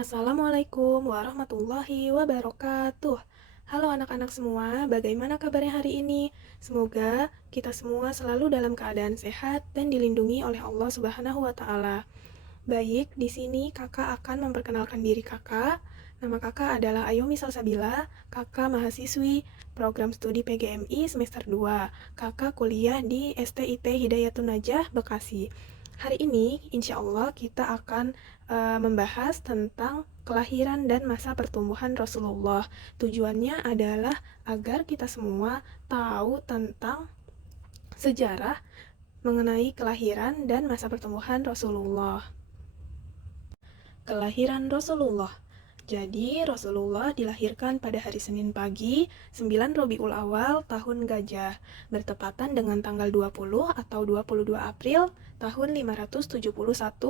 Assalamualaikum warahmatullahi wabarakatuh. Halo anak-anak semua, bagaimana kabarnya hari ini? Semoga kita semua selalu dalam keadaan sehat dan dilindungi oleh Allah Subhanahu wa taala. Baik, di sini Kakak akan memperkenalkan diri Kakak. Nama Kakak adalah Ayomi Salsabila, Kakak mahasiswi program studi PGMI semester 2. Kakak kuliah di STIT Hidayatun Najah, Bekasi. Hari ini, insya Allah kita akan membahas tentang kelahiran dan masa pertumbuhan Rasulullah. Tujuannya adalah agar kita semua tahu tentang sejarah mengenai kelahiran dan masa pertumbuhan Rasulullah. Kelahiran Rasulullah. Jadi, Rasulullah dilahirkan pada hari Senin pagi, 9 Rabiul Awal, tahun Gajah, bertepatan dengan tanggal 20 atau 22 April tahun 571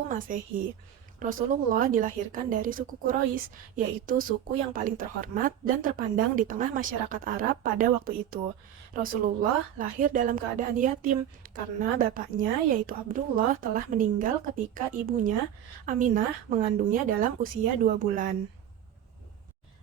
Masehi. Rasulullah dilahirkan dari suku Quraisy, yaitu suku yang paling terhormat dan terpandang di tengah masyarakat Arab pada waktu itu. Rasulullah lahir dalam keadaan yatim, karena bapaknya, yaitu Abdullah, telah meninggal ketika ibunya, Aminah, mengandungnya dalam usia 2 bulan.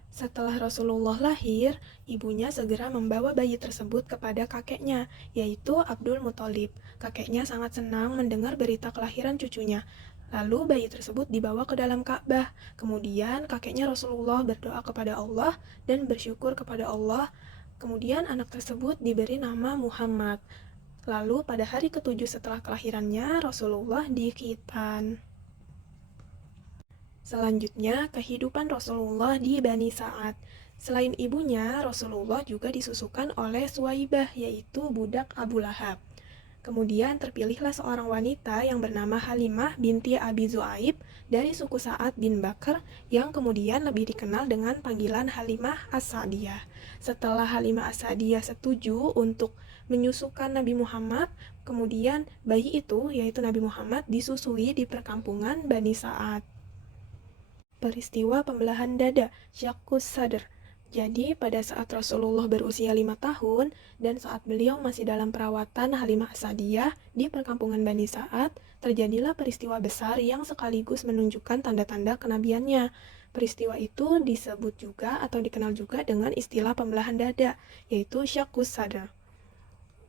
Setelah Rasulullah lahir, ibunya segera membawa bayi tersebut kepada kakeknya, yaitu Abdul Muthalib. Kakeknya sangat senang mendengar berita kelahiran cucunya. Lalu bayi tersebut dibawa ke dalam Ka'bah. Kemudian kakeknya Rasulullah berdoa kepada Allah dan bersyukur kepada Allah. Kemudian anak tersebut diberi nama Muhammad. Lalu pada hari ke-7 setelah kelahirannya, Rasulullah dikhitan. Selanjutnya, kehidupan Rasulullah di Bani Sa'ad. Selain ibunya, Rasulullah juga disusukan oleh Suwaibah, yaitu budak Abu Lahab. Kemudian terpilihlah seorang wanita yang bernama Halimah binti Abi Zu'aib dari suku Sa'ad bin Bakar yang kemudian lebih dikenal dengan panggilan Halimah As-Sa'diyah. Setelah Halimah As-Sa'diyah setuju untuk menyusukan Nabi Muhammad, kemudian bayi itu, yaitu Nabi Muhammad, disusui di perkampungan Bani Sa'ad. Peristiwa pembelahan dada, Syaqqus Sadr. Jadi, pada saat Rasulullah berusia 5 tahun dan saat beliau masih dalam perawatan Halimah As-Sa'diyah di perkampungan Bani Sa'ad, terjadilah peristiwa besar yang sekaligus menunjukkan tanda-tanda kenabiannya. Peristiwa itu disebut juga atau dikenal juga dengan istilah pembelahan dada, yaitu Syaqqus Sadr.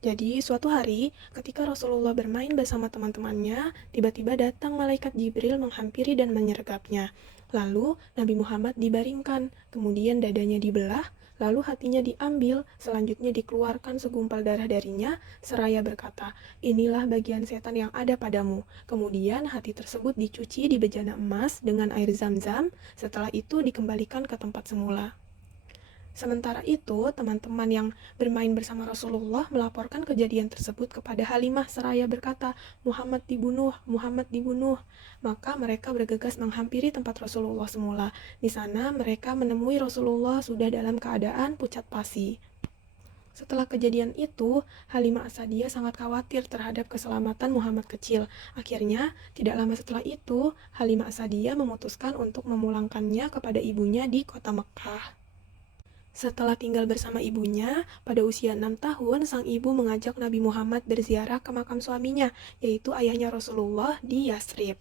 Jadi, suatu hari, ketika Rasulullah bermain bersama teman-temannya, tiba-tiba datang malaikat Jibril menghampiri dan menyergapnya. Lalu, Nabi Muhammad dibaringkan, kemudian dadanya dibelah, lalu hatinya diambil, selanjutnya dikeluarkan segumpal darah darinya, seraya berkata, "Inilah bagian setan yang ada padamu." Kemudian hati tersebut dicuci di bejana emas dengan air zam-zam, setelah itu dikembalikan ke tempat semula. Sementara itu, teman-teman yang bermain bersama Rasulullah melaporkan kejadian tersebut kepada Halimah seraya berkata, "Muhammad dibunuh, Muhammad dibunuh." Maka mereka bergegas menghampiri tempat Rasulullah semula. Di sana mereka menemui Rasulullah sudah dalam keadaan pucat pasi. Setelah kejadian itu, Halimah As-Sa'diyah sangat khawatir terhadap keselamatan Muhammad kecil. Akhirnya, tidak lama setelah itu, Halimah As-Sa'diyah memutuskan untuk memulangkannya kepada ibunya di kota Mekkah. Setelah tinggal bersama ibunya, pada usia 6 tahun, sang ibu mengajak Nabi Muhammad berziarah ke makam suaminya, yaitu ayahnya Rasulullah di Yasrib.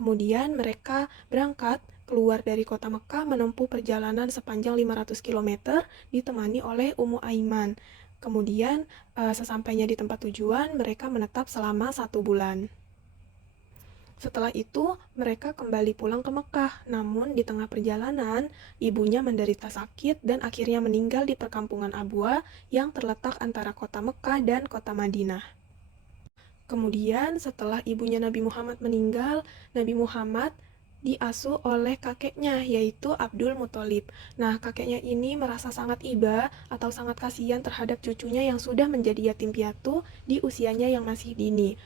Kemudian mereka berangkat keluar dari kota Mekah menempuh perjalanan sepanjang 500 km ditemani oleh Ummu Aiman. Kemudian sesampainya di tempat tujuan, mereka menetap selama 1 bulan. Setelah itu, mereka kembali pulang ke Mekah. Namun, di tengah perjalanan, ibunya menderita sakit dan akhirnya meninggal di perkampungan Abwa yang terletak antara kota Mekah dan kota Madinah. Kemudian, setelah ibunya Nabi Muhammad meninggal, Nabi Muhammad diasuh oleh kakeknya, yaitu Abdul Muthalib. Nah, kakeknya ini merasa sangat iba atau sangat kasihan terhadap cucunya yang sudah menjadi yatim piatu di usianya yang masih dini.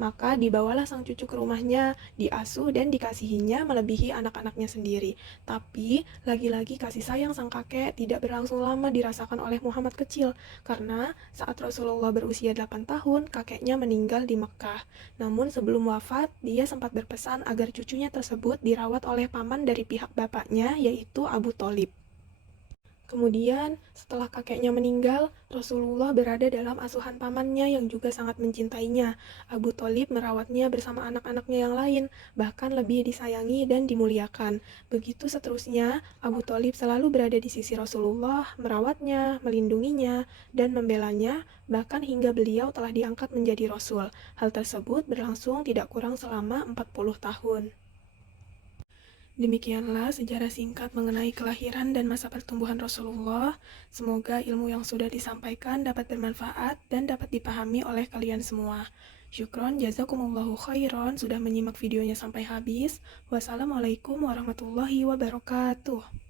Maka dibawalah sang cucu ke rumahnya, diasuh dan dikasihinya melebihi anak-anaknya sendiri. Tapi, lagi-lagi kasih sayang sang kakek tidak berlangsung lama dirasakan oleh Muhammad kecil, karena saat Rasulullah berusia 8 tahun, kakeknya meninggal di Mekkah. Namun sebelum wafat, dia sempat berpesan agar cucunya tersebut dirawat oleh paman dari pihak bapaknya, yaitu Abu Thalib. Kemudian, setelah kakeknya meninggal, Rasulullah berada dalam asuhan pamannya yang juga sangat mencintainya. Abu Thalib merawatnya bersama anak-anaknya yang lain, bahkan lebih disayangi dan dimuliakan. Begitu seterusnya, Abu Thalib selalu berada di sisi Rasulullah, merawatnya, melindunginya, dan membelanya, bahkan hingga beliau telah diangkat menjadi Rasul. Hal tersebut berlangsung tidak kurang selama 40 tahun. Demikianlah sejarah singkat mengenai kelahiran dan masa pertumbuhan Rasulullah. Semoga ilmu yang sudah disampaikan dapat bermanfaat dan dapat dipahami oleh kalian semua. Syukron, jazakumullahu khairan sudah menyimak videonya sampai habis. Wassalamualaikum warahmatullahi wabarakatuh.